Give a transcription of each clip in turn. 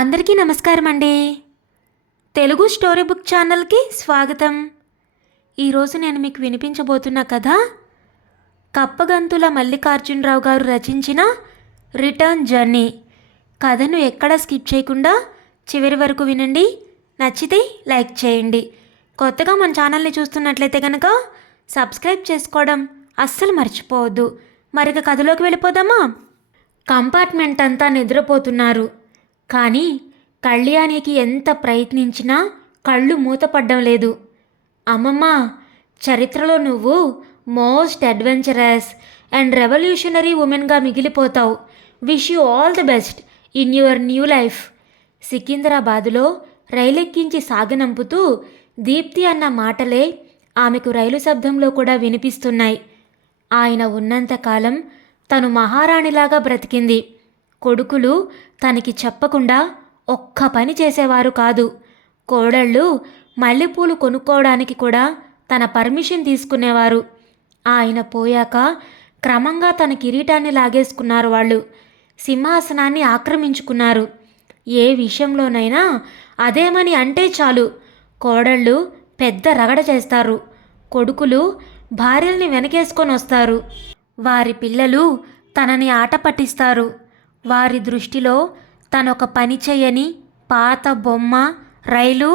అందరికీ నమస్కారం అండి. తెలుగు స్టోరీ బుక్ ఛానల్కి స్వాగతం. ఈరోజు నేను మీకు వినిపించబోతున్న కథ కప్పగంతుల మల్లికార్జునరావు గారు రచించిన రిటర్న్ జర్నీ. కథను ఎక్కడ స్కిప్ చేయకుండా చివరి వరకు వినండి. నచ్చితే లైక్ చేయండి. కొత్తగా మన ఛానల్ని చూస్తున్నట్లయితే కనుక సబ్స్క్రైబ్ చేసుకోవడం అస్సలు మర్చిపోవద్దు. మరిక కథలోకి వెళ్ళిపోదామా? కంపార్ట్మెంట్ అంతా నిద్రపోతున్నారు. కానీ కళ్యాణికి ఎంత ప్రయత్నించినా కళ్ళు మూతపడ్డం లేదు. అమ్మమ్మ, చరిత్రలో నువ్వు మోస్ట్ అడ్వెంచరస్ అండ్ రెవల్యూషనరీ ఉమెన్గా మిగిలిపోతావు. Wish you all the best in your new life. సికింద్రాబాదులో రైలెక్కించి సాగనంపుతూ దీప్తి అన్న మాటలే ఆమెకు రైలు శబ్దంలో కూడా వినిపిస్తున్నాయి. ఆయన ఉన్నంతకాలం తను మహారాణిలాగా బ్రతికింది. కొడుకులు తనకి చెప్పకుండా ఒక్క పని చేసేవారు కాదు. కోడళ్ళు మల్లెపూలు కొనుక్కోవడానికి కూడా తన పర్మిషన్ తీసుకునేవారు. ఆయన పోయాక క్రమంగా తన కిరీటాన్ని లాగేసుకున్నారు వాళ్ళు. సింహాసనాన్ని ఆక్రమించుకున్నారు. ఏ విషయంలోనైనా అదేమని అంటే చాలు కోడళ్ళు పెద్ద రగడ చేస్తారు. కొడుకులు భార్యల్ని వెనకేసుకొని వస్తారు. వారి పిల్లలు తనని ఆట పట్టిస్తారు. వారి దృష్టిలో తనొక పని చేయని పాత బొమ్మ, రైలు,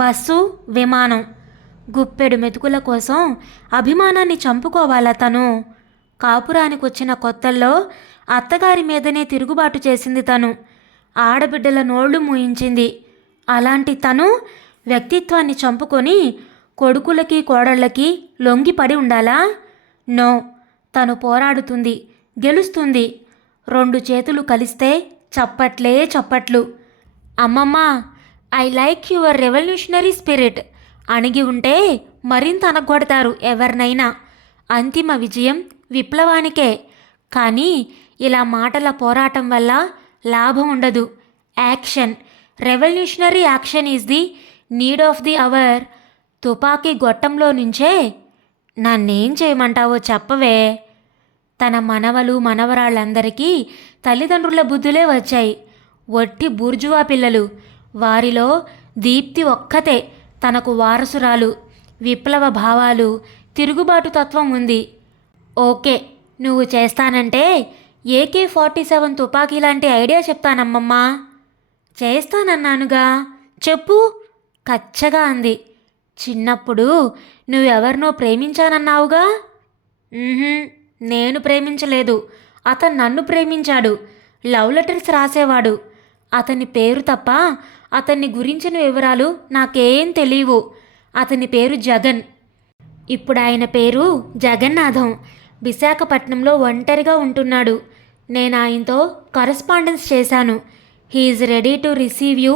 బస్సు, విమానం. గుప్పెడు మెతుకుల కోసం అభిమానాన్ని చంపుకోవాలా తను? కాపురానికి వచ్చిన కొత్తల్లో అత్తగారి మీదనే తిరుగుబాటు చేసింది తను. ఆడబిడ్డల నోళ్లు మూయించింది. అలాంటి తను వ్యక్తిత్వాన్ని చంపుకొని కొడుకులకి కోడళ్ళకి లొంగిపడి ఉండాలా? నో, తను పోరాడుతుంది, గెలుస్తుంది. 2 చేతులు కలిస్తే చప్పట్లే చప్పట్లు. అమ్మమ్మ, I like your revolutionary spirit. అణిగి ఉంటే మరింత అనగొడతారు ఎవరినైనా. అంతిమ విజయం విప్లవానికే. కానీ ఇలా మాటల పోరాటం వల్ల లాభం ఉండదు. Action, revolutionary action is the need of the hour. తుపాకీ గొట్టంలో నుంచే నన్నేం చేయమంటావో చెప్పవే. తన మనవలు మనవరాళ్ళందరికీ తల్లిదండ్రుల బుద్ధులే వచ్చాయి. ఒట్టి బూర్జువా పిల్లలు. వారిలో దీప్తి ఒక్కతే తనకు వారసురాలు. విప్లవ భావాలు, తిరుగుబాటు తత్వం ఉంది. ఓకే, నువ్వు చేస్తానంటే AK-47 తుపాకీ లాంటి ఐడియా చెప్తానమ్మమ్మా. చేస్తానన్నానుగా, చెప్పు, కచ్చగా అంది. చిన్నప్పుడు నువ్వెవరినో ప్రేమించానన్నావుగా? నేను ప్రేమించలేదు. అతను నన్ను ప్రేమించాడు. లవ్ లెటర్స్ రాసేవాడు. అతని పేరు తప్ప అతన్ని గురించిన వివరాలు నాకేం తెలియవు. అతని పేరు జగన్. ఇప్పుడు ఆయన పేరు జగన్నాథం. విశాఖపట్నంలో ఒంటరిగా ఉంటున్నాడు. నేను ఆయనతో కరస్పాండెన్స్ చేశాను. He's ready to receive you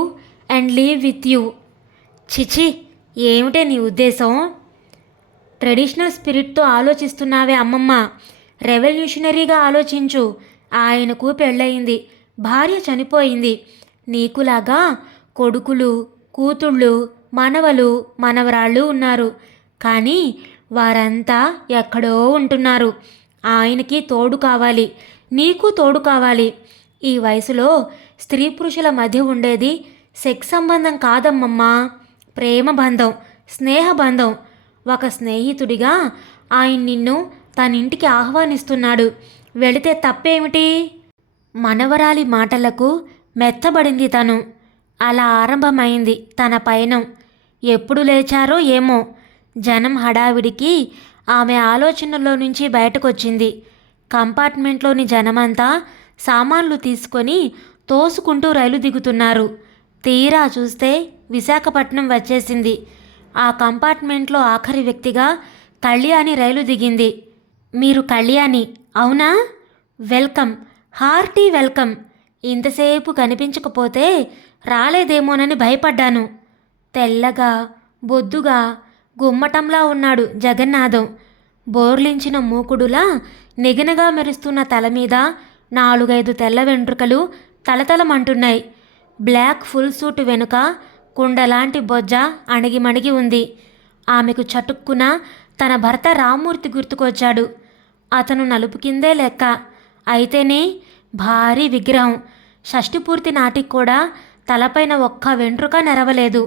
and leave with you. చిచి, ఏమిటే నీ ఉద్దేశం? ట్రెడిషనల్ స్పిరిట్తో ఆలోచిస్తున్నావే అమ్మమ్మ. రెవల్యూషనరీగా ఆలోచించు. ఆయనకు పెళ్ళయింది, భార్య చనిపోయింది. నీకులాగా కొడుకులు, కూతుళ్ళు, మనవలు, మనవరాళ్ళు ఉన్నారు. కానీ వారంతా ఎక్కడో ఉంటున్నారు. ఆయనకి తోడు కావాలి, నీకు తోడు కావాలి. ఈ వయసులో స్త్రీ పురుషుల మధ్య ఉండేది సెక్స్ సంబంధం కాదమ్మమ్మా, ప్రేమ బంధం, స్నేహబంధం. ఒక స్నేహితుడిగా ఆయన నిన్ను తన ఇంటికి ఆహ్వానిస్తున్నాడు. వెళితే తప్పేమిటి? మనవరాలి మాటలకు మెత్తబడింది తను. అలా ఆరంభమైంది తన పయనం. ఎప్పుడు లేచారో ఏమో. జనం హడావిడికి ఆమె ఆలోచనలో నుంచి బయటకొచ్చింది. కంపార్ట్మెంట్లోని జనమంతా సామాన్లు తీసుకొని తోసుకుంటూ రైలు దిగుతున్నారు. తీరా చూస్తే విశాఖపట్నం వచ్చేసింది. ఆ కంపార్ట్మెంట్లో ఆఖరి వ్యక్తిగా కళ్యాణి రైలు దిగింది. మీరు కళ్యాణి అవునా? Welcome, hearty welcome. ఇంతసేపు కనిపించకపోతే రాలేదేమోనని భయపడ్డాను. తెల్లగా, బొద్దుగా, గుమ్మటంలా ఉన్నాడు జగన్నాథం. బోర్లించిన మూకుడులా నిగనగా మెరుస్తున్న తల మీద 4-5 తెల్ల వెంట్రుకలు తలతలమంటున్నాయి. బ్లాక్ ఫుల్ సూట్ వెనుక కుండలాంటి బొజ్జ అణిగిమణిగి ఉంది. ఆమెకు చటుక్కున తన భర్త రామ్మూర్తి గుర్తుకొచ్చాడు. అతను నలుపు కిందే లెక్క. అయితేనే భారీ విగ్రహం. షష్ఠి పూర్తి నాటికి కూడా తలపైన ఒక్క వెంట్రుక నెరవలేదు.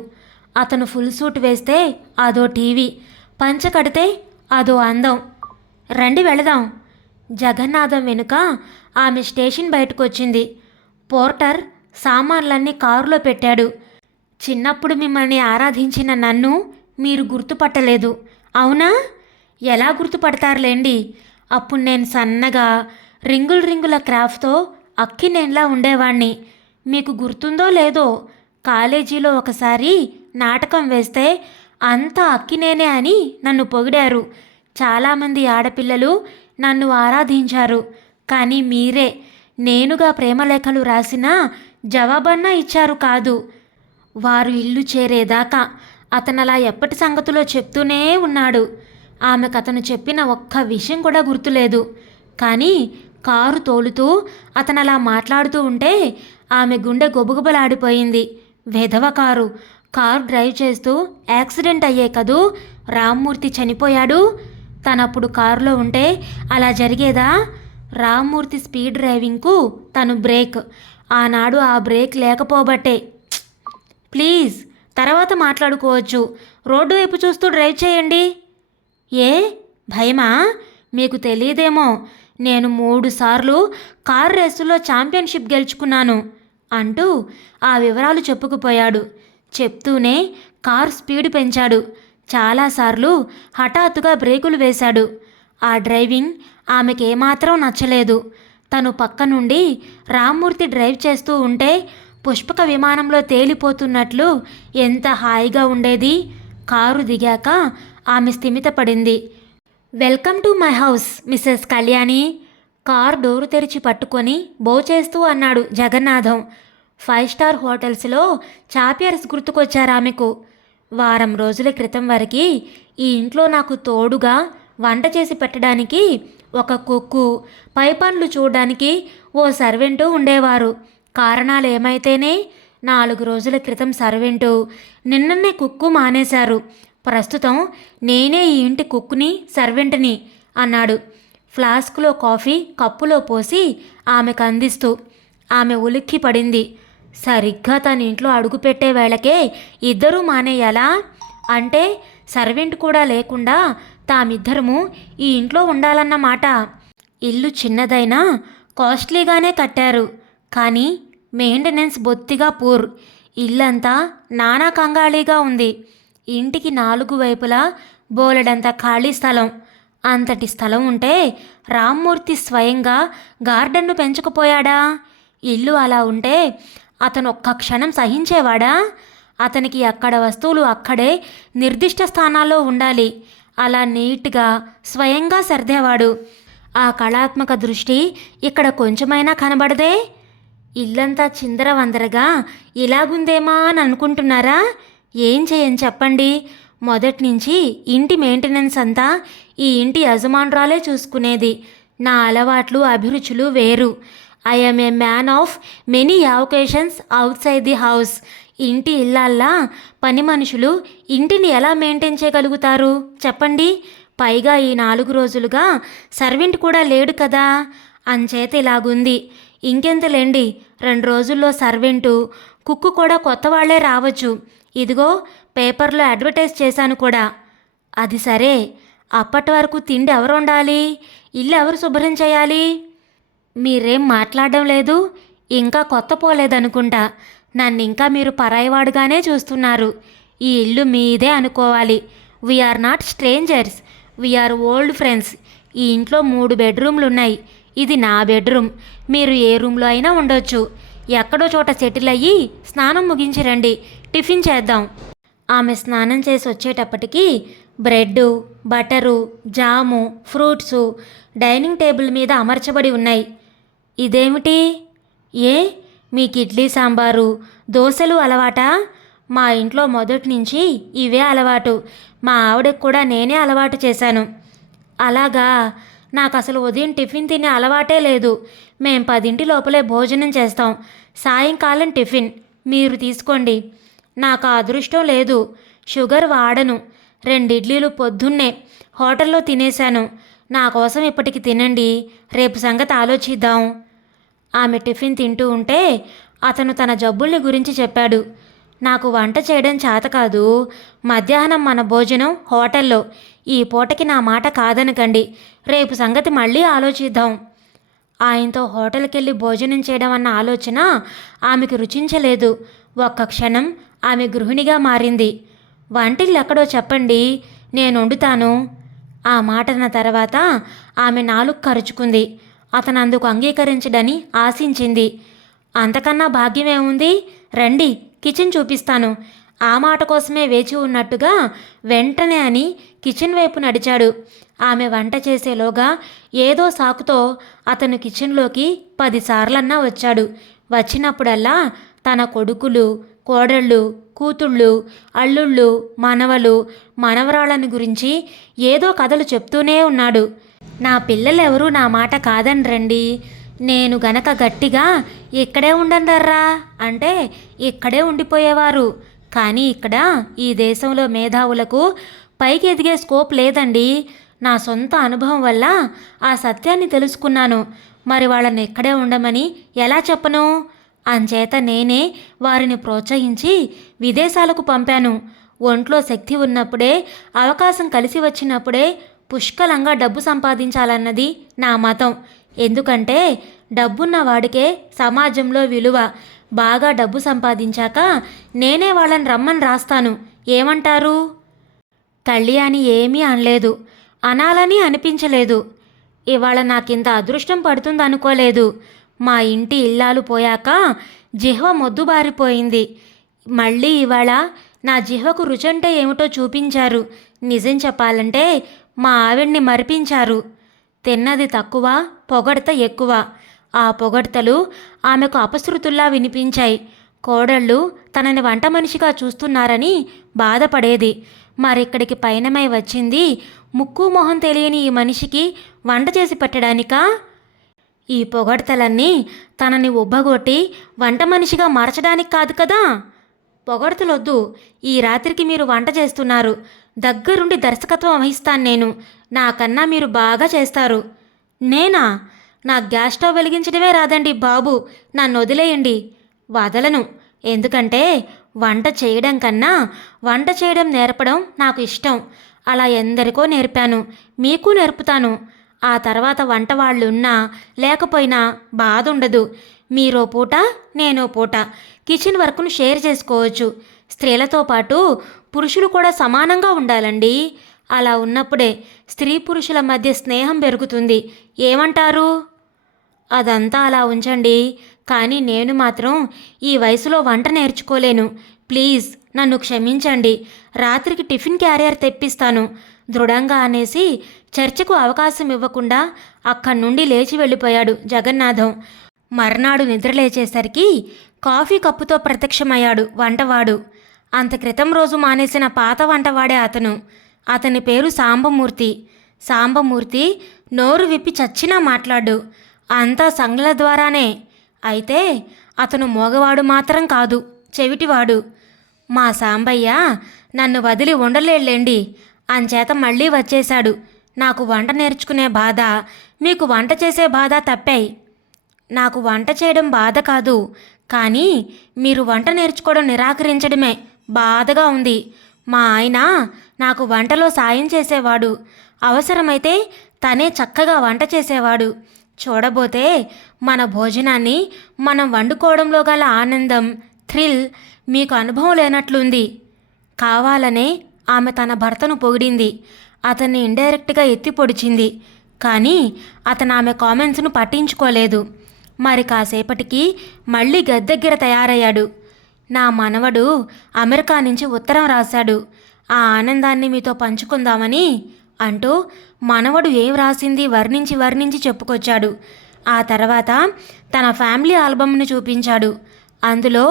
అతను ఫుల్ సూట్ వేస్తే అదో టీవీ, పంచ కడితే అదో అందం. రండి వెళదాం. జగన్నాథం వెనుక ఆమె స్టేషన్ బయటకొచ్చింది. పోర్టర్ సామాన్లన్నీ కారులో పెట్టాడు. చిన్నప్పుడు మిమ్మల్ని ఆరాధించిన నన్ను మీరు గుర్తుపట్టలేదు, అవునా? ఎలా గుర్తుపడతారులేండి. అప్పుడు నేను సన్నగా రింగుల క్రాఫ్ట్తో అక్కినేన్లా ఉండేవాణ్ణి. మీకు గుర్తుందో లేదో, కాలేజీలో ఒకసారి నాటకం వేస్తే అంతా అక్కినేనే అని నన్ను పొగిడారు. చాలామంది ఆడపిల్లలు నన్ను ఆరాధించారు. కానీ మీరే నేనుగా ప్రేమలేఖలు రాసినా జవాబన్నా ఇచ్చారు కాదు. వారు ఇల్లు చేరేదాకా అతనలా ఎప్పటి సంగతిలో చెప్తూనే ఉన్నాడు. ఆమెకు అతను చెప్పిన ఒక్క విషయం కూడా గుర్తులేదు. కానీ కారు తోలుతూ అతనలా మాట్లాడుతూ ఉంటే ఆమె గుండె గొబుగొబలాడిపోయింది. వెధవ కారు డ్రైవ్ చేస్తూ యాక్సిడెంట్ అయ్యే కదూ రామ్మూర్తి చనిపోయాడు. తనప్పుడు కారులో ఉంటే అలా జరిగేదా? రామ్మూర్తి స్పీడ్ డ్రైవింగ్కు తను బ్రేక్. ఆనాడు ఆ బ్రేక్ లేకపోబట్టే. ప్లీజ్ తర్వాత మాట్లాడుకోవచ్చు. రోడ్డు వైపు చూస్తూ డ్రైవ్ చేయండి. ఏ భయమా? మీకు తెలియదేమో, నేను 3 సార్లు కార్ రేసులో ఛాంపియన్షిప్ గెలుచుకున్నాను అంటూ ఆ వివరాలు చెప్పుకుపోయాడు. చెప్తూనే కార్ స్పీడ్ పెంచాడు. చాలాసార్లు హఠాత్తుగా బ్రేకులు వేశాడు. ఆ డ్రైవింగ్ ఆమెకేమాత్రం నచ్చలేదు. తను పక్క నుండి రామ్మూర్తి డ్రైవ్ చేస్తూ ఉంటే పుష్పక విమానంలో తేలిపోతున్నట్లు ఎంత హాయిగా ఉండేది. కారు దిగాక ఆమె స్థిమితపడింది. Welcome to my house Mrs Kalyani. Car door తెరిచి పట్టుకొని బోచేస్తూ అన్నాడు జగన్నాథం. 5 స్టార్ హోటల్స్లో చాపియర్స్ గుర్తుకొచ్చారు ఆమెకు. వారం రోజుల క్రితం వరకు ఈ ఇంట్లో నాకు తోడుగా వంట చేసి పెట్టడానికి ఒక కుక్కు, పై పనులు చూడడానికి ఓ సర్వెంటు ఉండేవారు. కారణాలు ఏమైతేనే 4 రోజుల క్రితం సర్వెంటు, నిన్ననే కుక్కు మానేశారు. ప్రస్తుతం నేనే ఈ ఇంటి కుక్కుని, సర్వెంట్ని అన్నాడు. ఫ్లాస్క్లో కాఫీ కప్పులో పోసి ఆమెకు అందిస్తూ. ఆమె ఉలిక్కి పడింది. సరిగ్గా తన ఇంట్లో అడుగుపెట్టే వేళకే ఇద్దరూ మానేయాలా? అంటే సర్వెంట్ కూడా లేకుండా తామిద్దరము ఈ ఇంట్లో ఉండాలన్నమాట. ఇల్లు చిన్నదైనా కాస్ట్లీగానే కట్టారు. కానీ మెయింటెనెన్స్ బొత్తిగా పూర్. ఇల్లంతా నానా కంగాళీగా ఉంది. ఇంటికి 4 వైపులా బోలెడంత ఖాళీ స్థలం. అంతటి స్థలం ఉంటే రామ్మూర్తి స్వయంగా గార్డెన్ను పెంచకపోయాడా? ఇల్లు అలా ఉంటే అతను ఒక్క క్షణం సహించేవాడా? అతనికి అక్కడ వస్తువులు అక్కడే నిర్దిష్ట స్థానాల్లో ఉండాలి. అలా నీట్గా స్వయంగా సర్దేవాడు. ఆ కళాత్మక దృష్టి ఇక్కడ కొంచెమైనా కనబడదే. ఇల్లంతా చిందరవందరగా ఇలాగుందేమా అని అనుకుంటున్నారా? ఏం చేయని చెప్పండి. మొదటి నుంచి ఇంటి మెయింటెనెన్స్ అంతా ఈ ఇంటి యజమానురాలే చూసుకునేది. నా అలవాట్లు అభిరుచులు వేరు. I'm a man of many avocations out side the house. ఇంటి ఇల్లాల్లా పని మనుషులు ఇంటిని ఎలా మెయింటైన్ చేయగలుగుతారు చెప్పండి? పైగా ఈ 4 రోజులుగా సర్వెంట్ కూడా లేడు కదా, అంచేత ఇలాగుంది. ఇంకెంతలేండి, 2 రోజుల్లో సర్వెంటు, కుక్కు కూడా కొత్త వాళ్లే రావచ్చు. ఇదిగో పేపర్లో అడ్వర్టైజ్ చేశాను కూడా. అది సరే, అప్పటి వరకు తిండి ఎవరు వండాలి? ఇల్లు ఎవరు శుభ్రం చేయాలి? మీరేం మాట్లాడడం లేదు. ఇంకా కొత్త పోలేదనుకుంటా. నన్ను ఇంకా మీరు పరాయివాడుగానే చూస్తున్నారు. ఈ ఇల్లు మీదే అనుకోవాలి. We're not strangers, we're old friends. ఈ ఇంట్లో 3 బెడ్రూమ్లున్నాయి. ఇది నా బెడ్రూమ్. మీరు ఏ రూమ్లో అయినా ఉండొచ్చు. ఎక్కడో చోట సెటిల్ అయ్యి స్నానం ముగించి రండి, టిఫిన్ చేద్దాం. ఆమె స్నానం చేసి వచ్చేటప్పటికి బ్రెడ్డు, బటరు, జాము, ఫ్రూట్సు డైనింగ్ టేబుల్ మీద అమర్చబడి ఉన్నాయి. ఇదేమిటి? ఏ మీకు ఇడ్లీ సాంబారు, దోశలు అలవాటా? మా ఇంట్లో మొదటి నుంచి ఇవే అలవాటు. మా ఆవిడకు కూడా నేనే అలవాటు చేశాను. అలాగా? నాకు అసలు ఉదయం టిఫిన్ తినే అలవాటే లేదు. మేం 10 లోపలే భోజనం చేస్తాం. సాయంకాలం టిఫిన్ మీరు తీసుకోండి. నాకు ఆ అదృష్టం లేదు. షుగర్ వాడను. 2 ఇడ్లీలు పొద్దున్నే హోటల్లో తినేశాను. నా కోసం ఇప్పటికి తినండి, రేపు సంగతి ఆలోచిద్దాం. ఆమె టిఫిన్ తింటూ ఉంటే అతను తన జబ్బుల్ని గురించి చెప్పాడు. నాకు వంట చేయడం చేత కాదు. మధ్యాహ్నం మన భోజనం హోటల్లో. ఈ పూటకి నా మాట కాదనకండి. రేపు సంగతి మళ్ళీ ఆలోచిద్దాం. ఆయనతో హోటల్కెళ్ళి భోజనం చేయడం అన్న ఆలోచన ఆమెకు రుచించలేదు. ఒక్క క్షణం ఆమె గృహిణిగా మారింది. వంటిల్లు ఎక్కడో చెప్పండి, నేను వండుతాను. ఆ మాటన తర్వాత ఆమె నాలుక కరుచుకుంది. అతను అందుకు అంగీకరించడని ఆశించింది. అంతకన్నా భాగ్యమేముంది, రండి కిచెన్ చూపిస్తాను. ఆ మాట కోసమే వేచి ఉన్నట్టుగా వెంటనే అని కిచెన్ వైపు నడిచాడు. ఆమె వంట చేసేలోగా ఏదో సాకుతో అతను కిచెన్లోకి 10 సార్లన్నా వచ్చాడు. వచ్చినప్పుడల్లా తన కొడుకులు, కోడళ్ళు, కూతుళ్ళు, అల్లుళ్ళు, మనవలు, మనవరాళ్ళని గురించి ఏదో కథలు చెప్తూనే ఉన్నాడు. నా పిల్లలెవరూ నా మాట కాదనరండి. నేను గనక గట్టిగా ఇక్కడే ఉండండర్రా అంటే ఇక్కడే ఉండిపోయేవారు. కానీ ఇక్కడ ఈ దేశంలో మేధావులకు పైకి ఎదిగే స్కోప్ లేదండి. నా సొంత అనుభవం వల్ల ఆ సత్యాన్ని తెలుసుకున్నాను. మరి వాళ్ళని ఇక్కడే ఉండమని ఎలా చెప్పను? అంచేత నేనే వారిని ప్రోత్సహించి విదేశాలకు పంపాను. ఒంట్లో శక్తి ఉన్నప్పుడే, అవకాశం కలిసి వచ్చినప్పుడే పుష్కలంగా డబ్బు సంపాదించాలన్నది నా మతం. ఎందుకంటే డబ్బున్న వాడికే సమాజంలో విలువ. బాగా డబ్బు సంపాదించాక నేనే వాళ్ళని రమ్మని రాస్తాను. ఏమంటారు? కళ్యాణి ఏమీ అనలేదు. అనాలని అనిపించలేదు. ఇవాళ నాకింత అదృష్టం పడుతుందనుకోలేదు. మా ఇంటి ఇల్లాలు పోయాక జిహ్వ మొద్దుబారిపోయింది. మళ్ళీ ఇవాళ నా జిహ్వకు రుచంటే ఏమిటో చూపించారు. నిజం చెప్పాలంటే మా ఆవిడ్ని మరిపించారు. తిన్నది తక్కువ, పొగడ్త ఎక్కువ. ఆ పొగడ్తలు ఆమెకు అపశృతుల్లా వినిపించాయి. కోడళ్ళు తనని వంట మనిషిగా చూస్తున్నారని బాధపడేది. మరిక్కడికి పయనమై వచ్చింది ముక్కు మొహం తెలియని ఈ మనిషికి వంట చేసి పెట్టడానికా? ఈ పొగడ్తలన్నీ తనని ఉబ్బగొట్టి వంట మనిషిగా మార్చడానికి కాదు కదా. పొగడ్తలొద్దు. ఈ రాత్రికి మీరు వంట చేస్తున్నారు. దగ్గరుండి దర్శకత్వం వహిస్తాను నేను. నాకన్నా మీరు బాగా చేస్తారు. నేనా? నా గ్యాస్ స్టవ్ వెలిగించడమే రాదండి బాబు. నన్ను వదిలేయండి. వదలను. ఎందుకంటే వంట చేయడం కన్నా వంట చేయడం నేర్పడం నాకు ఇష్టం. అలా ఎందరికో నేర్పాను, మీకు నేర్పుతాను. ఆ తర్వాత వంట వాళ్ళున్నా లేకపోయినా బాధ ఉండదు. మీరో పూట నేనో పూట కిచెన్ వర్క్ను షేర్ చేసుకోవచ్చు. స్త్రీలతో పాటు పురుషులు కూడా సమానంగా ఉండాలండి. అలా ఉన్నప్పుడే స్త్రీ పురుషుల మధ్య స్నేహం పెరుగుతుంది. ఏమంటారు? అదంతా అలా ఉంచండి. కానీ నేను మాత్రం ఈ వయసులో వంట నేర్చుకోలేను. ప్లీజ్ నన్ను క్షమించండి. రాత్రికి టిఫిన్ క్యారియర్ తెప్పిస్తాను. దృఢంగా అనేసి చర్చకు అవకాశం ఇవ్వకుండా అక్కడి నుండి లేచి వెళ్ళిపోయాడు జగన్నాథం. మర్నాడు నిద్రలేచేసరికి కాఫీ కప్పుతో ప్రత్యక్షమయ్యాడు వంటవాడు. అంత క్రితం రోజు మానేసిన పాత వంటవాడే అతను. అతని పేరు సాంబమూర్తి. సాంబమూర్తి నోరు విప్పి చచ్చినా మాట్లాడు. అంతా సంజ్ఞల ద్వారానే. అయితే అతను మోగవాడు మాత్రం కాదు, చెవిటివాడు. మా సాంబయ్య నన్ను వదిలి ఉండలేళ్ళండి. అంచేత మళ్ళీ వచ్చేశాడు. నాకు వంట నేర్చుకునే బాధ, మీకు వంట చేసే బాధ తప్పాయి. నాకు వంట చేయడం బాధ కాదు, కానీ మీరు వంట నేర్చుకోవడం నిరాకరించడమే బాధగా ఉంది. మా ఆయన నాకు వంటలో సాయం చేసేవాడు. అవసరమైతే తనే చక్కగా వంట చేసేవాడు. చూడబోతే మన భోజనాన్ని మనం వండుకోవడంలో గల ఆనందం, థ్రిల్ మీకు అనుభవం లేనట్లుంది. కావాలనే ఆమె తన భర్తను పొగిడింది. అతన్ని ఇండైరెక్ట్గా ఎత్తి పొడిచింది. కానీ అతను ఆమె కామెంట్స్ను పట్టించుకోలేదు. మరి కాసేపటికి మళ్ళీ గద్దెగ్గర తయారయ్యాడు. నా మనవడు అమెరికా నుంచి ఉత్తరం రాశాడు. ఆ ఆనందాన్ని మీతో పంచుకుందామని అంటూ మనవడు ఏం రాసింది వర్ణించి చెప్పుకొచ్చాడు. ఆ తర్వాత తన ఫ్యామిలీ ఆల్బమ్ను చూపించాడు. అందులో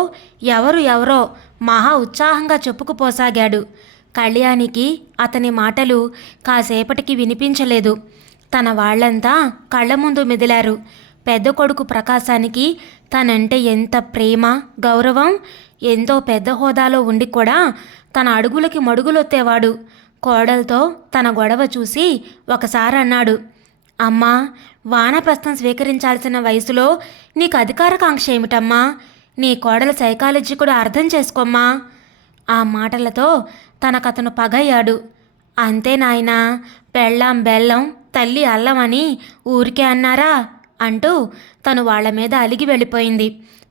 ఎవరో మహా ఉత్సాహంగా చెప్పుకుపోసాగాడు. కళ్యాణికి అతని మాటలు కాసేపటికి వినిపించలేదు. తన వాళ్ళంతా కళ్ళ ముందు మెదిలారు. పెద్ద కొడుకు ప్రకాశానికి తనంటే ఎంత ప్రేమ, గౌరవం. ఎంతో పెద్ద హోదాలో ఉండి కూడా తన అడుగులకి మడుగులొత్తేవాడు. కోడలతో తన గొడవ చూసి ఒకసారి అన్నాడు, అమ్మా, వానప్రస్థం స్వీకరించాల్సిన వయసులో నీకు అధికారకాంక్ష ఏమిటమ్మా? నీ కోడల సైకాలజీ కూడా అర్థం చేసుకోమ్మా. ఆ మాటలతో తనకతను పగయ్యాడు. అంతే నాయనా, పెళ్ళాం బెల్లం తల్లి అల్లం అని ఊరికే అన్నారా అంటూ తను వాళ్ళ మీద అలిగి వెళ్ళిపోయింది.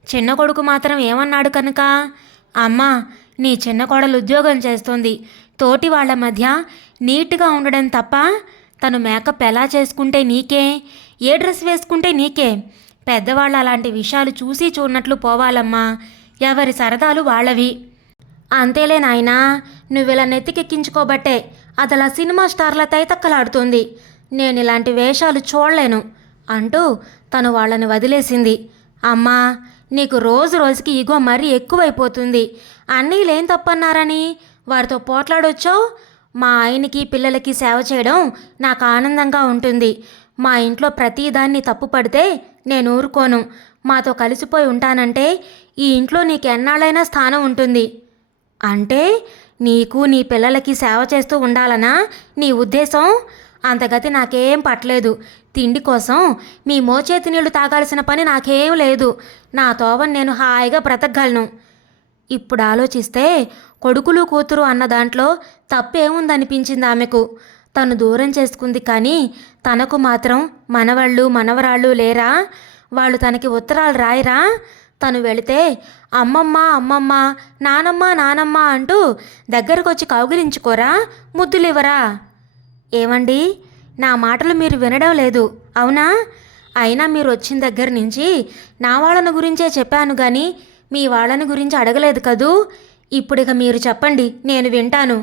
చిన్న కొడుకు మాత్రం ఏమన్నాడు కనుక, అమ్మా నీ చిన్న కోడలు ఉద్యోగం చేస్తుంది, తోటి వాళ్ళ మధ్య నీట్గా ఉండడం తప్ప తను మేకప్ ఎలా చేసుకుంటే నీకే, ఏ డ్రెస్ వేసుకుంటే నీకే, పెద్దవాళ్ళు అలాంటి విషయాలు చూసి చూడనట్లు పోవాలమ్మా, ఎవరి సరదాలు వాళ్ళవి. అంతేలే నాయనా, నువ్విలా నెత్తికెక్కించుకోబట్టే అదలా సినిమా స్టార్ల తైతక్కలాడుతుంది, నేను ఇలాంటి వేషాలు చూడలేను అంటూ తను వాళ్ళని వదిలేసింది. అమ్మా నీకు రోజు రోజుకి ఈగో మరీ ఎక్కువైపోతుంది, అన్నీలేం తప్పన్నారని వారితో పోట్లాడొచ్చావు. మా ఆయనకి పిల్లలకి సేవ చేయడం నాకు ఆనందంగా ఉంటుంది, మా ఇంట్లో ప్రతిదాన్ని తప్పు పడితే నేను ఊరుకోను, మాతో కలిసిపోయి ఉంటానంటే ఈ ఇంట్లో నీకు ఎన్నాళ్ళైనా స్థానం ఉంటుంది. అంటే నీకు నీ పిల్లలకి సేవ చేస్తూ ఉండాలనా నీ ఉద్దేశం? అంతగతి నాకేం పట్టలేదు, తిండి కోసం మీ మోచేతి నీళ్లు తాగాల్సిన పని నాకేం లేదు, నా తోవని నేను హాయిగా బ్రతకగలను. ఇప్పుడు ఆలోచిస్తే కొడుకులు కూతురు అన్న దాంట్లో తప్పేముందనిపించింది ఆమెకు. తను దూరం చేసుకుంది కానీ తనకు మాత్రం మనవళ్ళు మనవరాళ్ళు లేరా? వాళ్ళు తనకి ఉత్తరాలు రాయరా? తను వెళితే అమ్మమ్మ అమ్మమ్మ, నానమ్మ నానమ్మ అంటూ దగ్గరకొచ్చి కౌగిలించుకోరా, ముద్దులివ్వరా? ఏమండి, నా మాటలు మీరు వినడం లేదు అవునా? అయినా మీరు వచ్చిన దగ్గర నుంచి నా వాళ్ళని గురించే చెప్పాను కానీ మీ వాళ్ళని గురించి అడగలేదు కదూ. ఇప్పుడిక మీరు చెప్పండి, నేను వింటాను.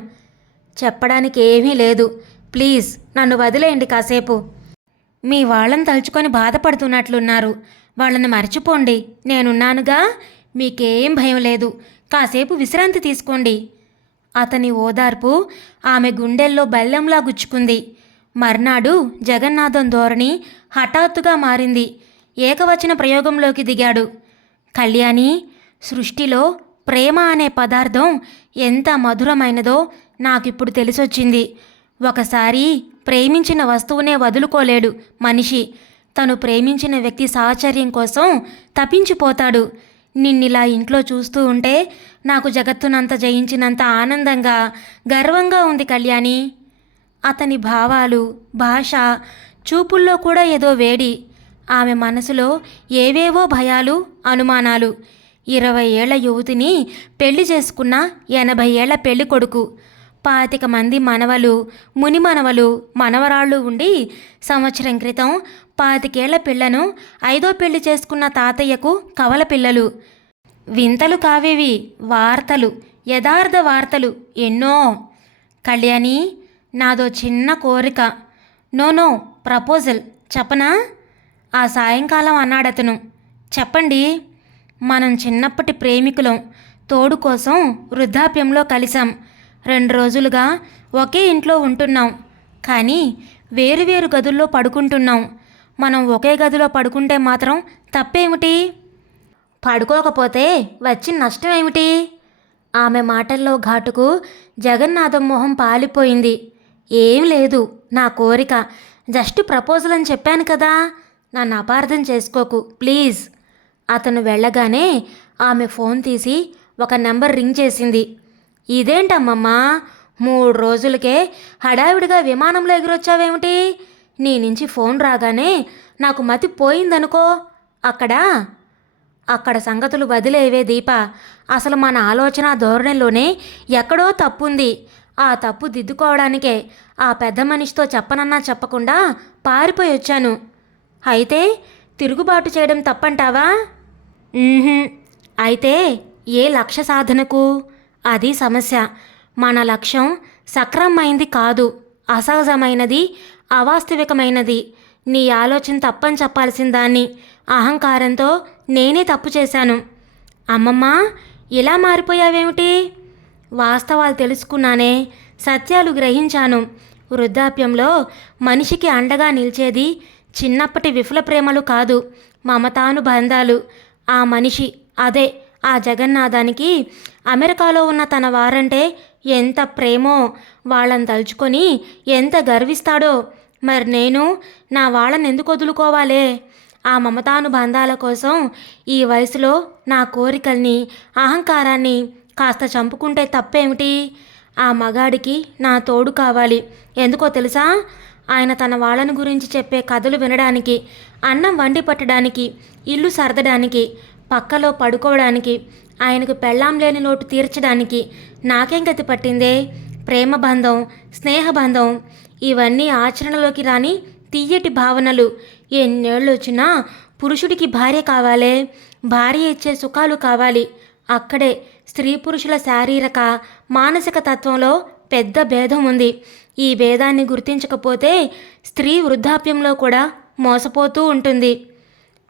చెప్పడానికి ఏమీ లేదు, ప్లీజ్ నన్ను వదిలేయండి కాసేపు. మీ వాళ్ళని తలుచుకొని బాధపడుతున్నట్లున్నారు, వాళ్ళని మర్చిపోండి, నేనున్నానుగా, మీకేం భయం లేదు, కాసేపు విశ్రాంతి తీసుకోండి. అతని ఓదార్పు ఆమె గుండెల్లో బెల్లంలా గుచ్చుకుంది. మర్నాడు జగన్నాథం ధోరణి హఠాత్తుగా మారింది. ఏకవచన ప్రయోగంలోకి దిగాడు. కళ్యాణి, సృష్టిలో ప్రేమ అనే పదార్థం ఎంత మధురమైనదో నాకిప్పుడు తెలిసొచ్చింది. ఒకసారి ప్రేమించిన వస్తువునే వదులుకోలేడు మనిషి. తను ప్రేమించిన వ్యక్తి సాహచర్యం కోసం తప్పించిపోతాడు. నిన్నిలా ఇంట్లో చూస్తూ ఉంటే నాకు జగత్తునంత జయించినంత ఆనందంగా, గర్వంగా ఉంది కళ్యాణి. అతని భావాలు, భాష, చూపుల్లో కూడా ఏదో వేడి. ఆమె మనసులో ఏవేవో భయాలు, అనుమానాలు. 20 ఏళ్ల యువతిని పెళ్లి చేసుకున్న 80 ఏళ్ల పెళ్లి కొడుకు. 25 మంది మనవలు, మునిమనవలు, మనవరాళ్ళు ఉండి సంవత్సరం క్రితం 25 ఏళ్ల పిల్లను 5వ పెళ్లి చేసుకున్న తాతయ్యకు కవల పిల్లలు. వింతలు కావేవి, వార్తలు, యథార్థ వార్తలు ఎన్నో. కళ్యాణి, నాదో చిన్న కోరిక. నో ప్రపోజల్ చెప్పనా? ఆ సాయంకాలం అన్నాడతను. చెప్పండి. మనం చిన్నప్పటి ప్రేమికులం, తోడు కోసం వృద్ధాప్యంలో కలిసాం. 2 రోజులుగా ఒకే ఇంట్లో ఉంటున్నాం, కానీ వేరువేరు గదుల్లో పడుకుంటున్నాం. మనం ఒకే గదిలో పడుకుంటే మాత్రం తప్పేమిటి? పడుకోకపోతే వచ్చిన నష్టం ఏమిటి? ఆమె మాటల్లో ఘాటుకు జగన్నాథం మొహం పాలిపోయింది. ఏం లేదు, నా కోరిక, జస్ట్ ప్రపోజల్ అని చెప్పాను కదా, నన్ను అపార్థం చేసుకోకు ప్లీజ్. అతను వెళ్ళగానే ఆమె ఫోన్ తీసి ఒక నెంబర్ రింగ్ చేసింది. ఇదేంటమ్మమ్మా, 3 రోజులకే హడావిడిగా విమానంలో ఎగిరొచ్చావేమిటి? నీ నుంచి ఫోన్ రాగానే నాకు మతి పోయిందనుకో. అక్కడ సంగతులు వదిలేవే దీప, అసలు మన ఆలోచన ధోరణిలోనే ఎక్కడో తప్పుంది. ఆ తప్పు దిద్దుకోవడానికే ఆ పెద్ద మనిషితో చెప్పనన్నా చెప్పకుండా పారిపోయి వచ్చాను. అయితే తిరుగుబాటు చేయడం తప్పంటావా? అయితే ఏ లక్ష్య సాధనకు? అది సమస్య. మన లక్ష్యం సక్రమమైంది కాదు, అసహజమైనది, అవాస్తవికమైనది. నీ ఆలోచన తప్పని చెప్పాల్సిన దాన్ని అహంకారంతో నేనే తప్పు చేశాను. అమ్మమ్మ, ఇలా మారిపోయావేమిటి? వాస్తవాలు తెలుసుకున్నానే, సత్యాలు గ్రహించాను. వృద్ధాప్యంలో మనిషికి అండగా నిలిచేది చిన్నప్పటి విఫల ప్రేమలు కాదు, మమతానుబంధాలు. ఆ మనిషి, అదే ఆ జగన్నాథానికి అమెరికాలో ఉన్న తన వారంటే ఎంత ప్రేమో, వాళ్ళని తలుచుకొని ఎంత గర్విస్తాడో. మరి నేను నా వాళ్ళని ఎందుకు వదులుకోవాలే? ఆ మమతానుబంధాల కోసం ఈ వయసులో నా కోరికల్ని అహంకారాన్ని కాస్త చంపుకుంటే తప్పేమిటి? ఆ మగాడికి నా తోడు కావాలి. ఎందుకో తెలుసా? ఆయన తన వాళ్ళని గురించి చెప్పే కథలు వినడానికి, అన్నం వండి పట్టడానికి, ఇల్లు సర్దడానికి, పక్కలో పడుకోవడానికి, ఆయనకు పెళ్ళాం లేని లోటు తీర్చడానికి నాకేం గతి పట్టిందే? ప్రేమ బంధం, స్నేహబంధం ఇవన్నీ ఆచరణలోకి రాని తీయటి భావనలు. ఎన్నేళ్ళు వచ్చినా పురుషుడికి భార్య కావాలే, భార్య ఇచ్చే సుఖాలు కావాలి. అక్కడే స్త్రీ పురుషుల శారీరక మానసిక తత్వంలో పెద్ద భేదం ఉంది. ఈ భేదాన్ని గుర్తించకపోతే స్త్రీ వృద్ధాప్యంలో కూడా మోసపోతూ ఉంటుంది.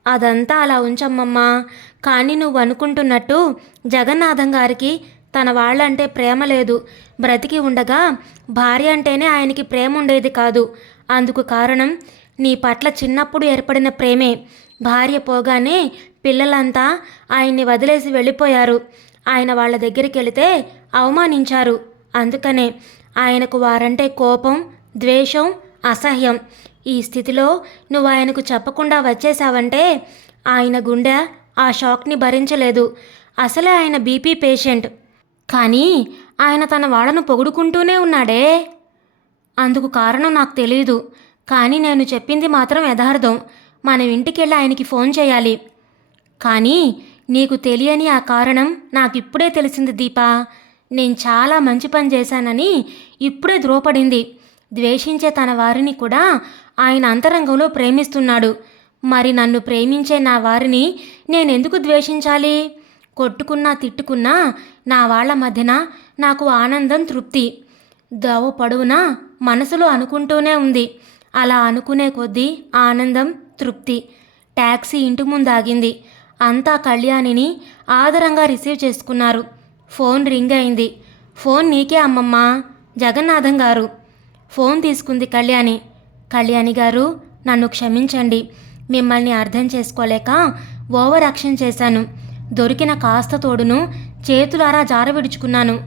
అదంతా అలా ఉంచమ్మమ్మా. కానీ నువ్వు అనుకుంటున్నట్టు జగన్నాథం గారికి తన వాళ్ళంటే ప్రేమ లేదు. బ్రతికి ఉండగా భార్య అంటేనే ఆయనకి ప్రేమ ఉండేది కాదు. అందుకు కారణం నీ పట్ల చిన్నప్పుడు ఏర్పడిన ప్రేమే. భార్య పోగానే పిల్లలంతా ఆయన్ని వదిలేసి వెళ్ళిపోయారు. ఆయన వాళ్ళ దగ్గరికి వెళితే అవమానించారు. అందుకనే ఆయనకు వారంటే కోపం, ద్వేషం, అసహ్యం. ఈ స్థితిలో నువ్వు ఆయనకు చెప్పకుండా వచ్చేసావంటే ఆయన గుండె ఆ షాక్ని భరించలేదు. అసలే ఆయన బీపీ పేషెంట్. కానీ ఆయన తన వాళ్ళను పొగుడుకుంటూనే ఉన్నాడే. అందుకు కారణం నాకు తెలీదు. కానీ నేను చెప్పింది మాత్రం యథార్థం. మనం ఇంటికెళ్ళి ఆయనకి ఫోన్ చేయాలి. కానీ నీకు తెలియని ఆ కారణం నాకిప్పుడే తెలిసింది దీపా. నేను చాలా మంచి పని చేశానని ఇప్పుడే ధ్రువపడింది. ద్వేషించే తన వారిని కూడా ఆయన అంతరంగంలో ప్రేమిస్తున్నాడు. మరి నన్ను ప్రేమించే నా వారిని నేనెందుకు ద్వేషించాలి? కొట్టుకున్నా తిట్టుకున్నా నా వాళ్ళ మధ్యన నాకు ఆనందం, తృప్తి దవ పొడవునా మనసులో అనుకుంటూనే ఉంది. అలా అనుకునే కొద్దీ ఆనందం, తృప్తి. ట్యాక్సీ ఇంటి ముందు ఆగింది. అంతా కళ్యాణిని ఆదరంగా రిసీవ్ చేసుకున్నారు. ఫోన్ రింగ్ అయింది. ఫోన్ నీకే అమ్మమ్మా, జగన్నాథం గారు. ఫోన్ తీసుకుంది కళ్యాణి. కళ్యాణి గారు, నన్ను క్షమించండి. మిమ్మల్ని అర్థం చేసుకోలేక ఓవర్ యాక్షన్ చేశాను. దొరికిన కాస్త తోడును చేతులారా జారవిడుచుకున్నాను.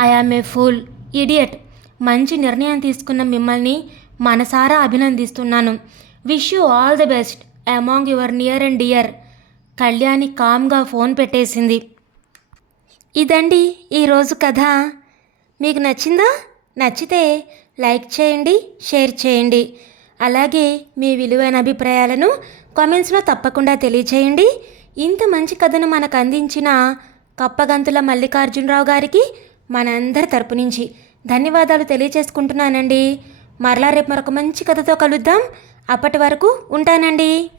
I am a fool, idiot. మంచి నిర్ణయం తీసుకున్న మిమ్మల్ని మనసారా అభినందిస్తున్నాను. Wish you all the best among your near and dear. Kalyani కామ్గా ఫోన్ పెట్టేసింది. ఇదండి ఈరోజు కథ. మీకు నచ్చిందా? నచ్చితే లైక్ చేయండి, షేర్ చేయండి. అలాగే మీ విలువైన అభిప్రాయాలను కామెంట్స్లో తప్పకుండా తెలియచేయండి. ఇంత మంచి కథను మనకు అందించిన కప్పగంతుల మల్లికార్జునరావు గారికి మనందరి తరపు నుంచి ధన్యవాదాలు తెలియచేసుకుంటున్నానండి. మరలా రేపు మరొక మంచి కథతో కలుద్దాం. అప్పటి వరకు ఉంటానండి.